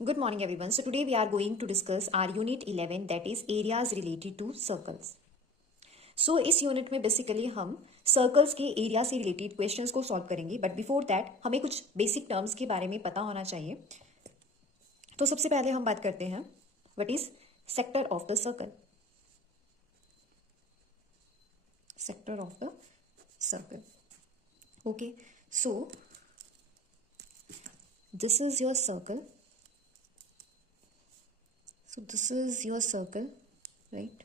Good morning everyone. So today we are going to discuss our unit 11 that is areas related to circles. So इस unit में basically हम circles के area से related questions को solve करेंगे but before that हमें कुछ basic terms के बारे में पता होना चाहिए. तो सबसे पहले हम बात करते हैं what is sector of the circle. Sector of the circle. Okay, so this is your circle. So this is your circle, right?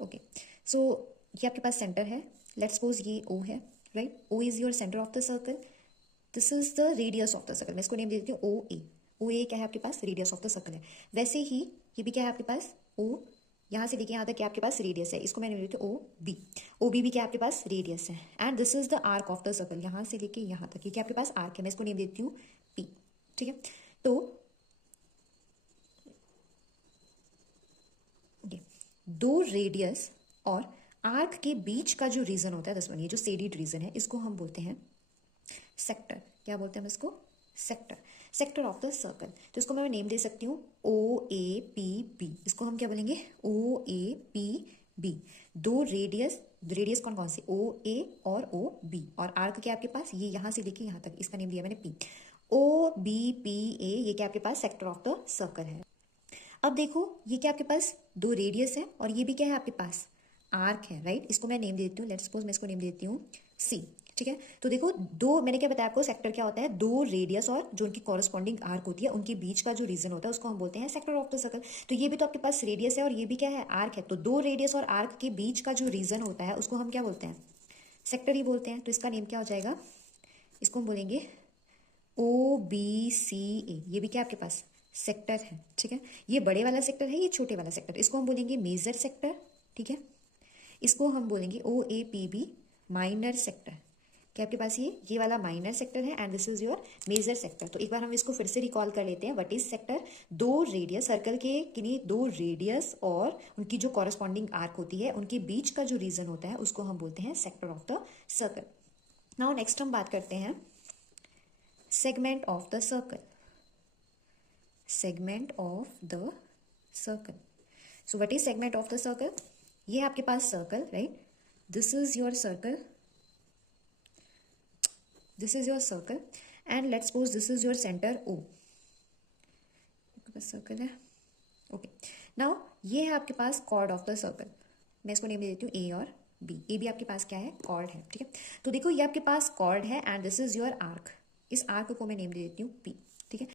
Okay. So ये आपके पास सेंटर है. Let's suppose ये O है, right? O is your center of the circle. This is the radius of the circle. मैं इसको name दे देती हूँ OA. OA क्या है आपके पास? रेडियस ऑफ द सर्कल है. वैसे ही ये भी क्या है आपके पास? O. यहाँ से लेके यहाँ तक क्या आपके पास रेडियस है. इसको मैं नेम देती हूँ OB. OB भी क्या आपके पास रेडियस है. And this is the arc of the circle. यहाँ से लेके यहाँ तक ये क्या आपके पास आर्क है. मैं इसको नेम देती हूँ P. ठीक है. तो दो रेडियस और आर्क के बीच का जो रीजन होता है ये जो सेडिड रीजन है इसको हम बोलते हैं सेक्टर. क्या बोलते हैं हम इसको? Sector. Sector of the circle. तो इसको मैं नेम दे सकती हूँ OAPB. इसको हम क्या बोलेंगे? OAPB. दो रेडियस कौन कौन से? OA और OB. और आर्क क्या आपके पास? ये यहां से लेके यहां तक. इसका नेम दिया मैंने P. OBPA ये क्या आपके पास? सेक्टर ऑफ द सर्कल है. अब देखो ये क्या आपके पास? दो रेडियस है और ये भी क्या है आपके पास? आर्क है, राइट? इसको मैं नेम दे देती हूँ. लेट्स सपोज मैं इसको नेम दे देती हूँ C. ठीक है. तो देखो दो, मैंने क्या बताया आपको? सेक्टर क्या होता है? दो रेडियस और जो उनकी कॉरेस्पॉन्डिंग आर्क होती है उनके बीच का जो रीजन होता है उसको हम बोलते हैं सेक्टर ऑफ द सर्कल. तो ये भी तो आपके पास रेडियस है और ये भी क्या है? आर्क है. तो दो रेडियस और आर्क के बीच का जो रीजन होता है उसको हम क्या बोलते हैं? सेक्टर ही बोलते हैं. तो इसका नेम क्या हो जाएगा? इसको हम बोलेंगे OBCA. ये भी क्या आपके पास? सेक्टर है. ठीक है. ये बड़े वाला सेक्टर है, ये छोटे वाला सेक्टर. इसको हम बोलेंगे मेजर सेक्टर. ठीक है. इसको हम बोलेंगे OAPB माइनर सेक्टर. क्या आपके पास ये वाला माइनर सेक्टर है and this is your major sector. तो एक बार हम इसको फिर से रिकॉल कर लेते हैं. What is sector? दो रेडियस, सर्कल के किन्हीं दो रेडियस और उनकी जो कॉरेस्पॉन्डिंग आर्क होती है उनके बीच का जो रीजन होता है उसको हम बोलते हैं sector of the circle. Now next हम बात करते हैं segment of the circle. segment of the circle. So what is segment of the circle? ये आपके पास circle, right? This is your circle. This is your circle. And let's suppose this is your center O. आपके पास circle है. Okay. Now ये है आपके पास chord of the circle. मैं इसको name दे देती हूँ A और B. A भी आपके पास क्या है? chord है. ठीक है. तो देखो ये आपके पास chord है and this is your arc. इस आर्क को मैं नेम दे देती हूँ P.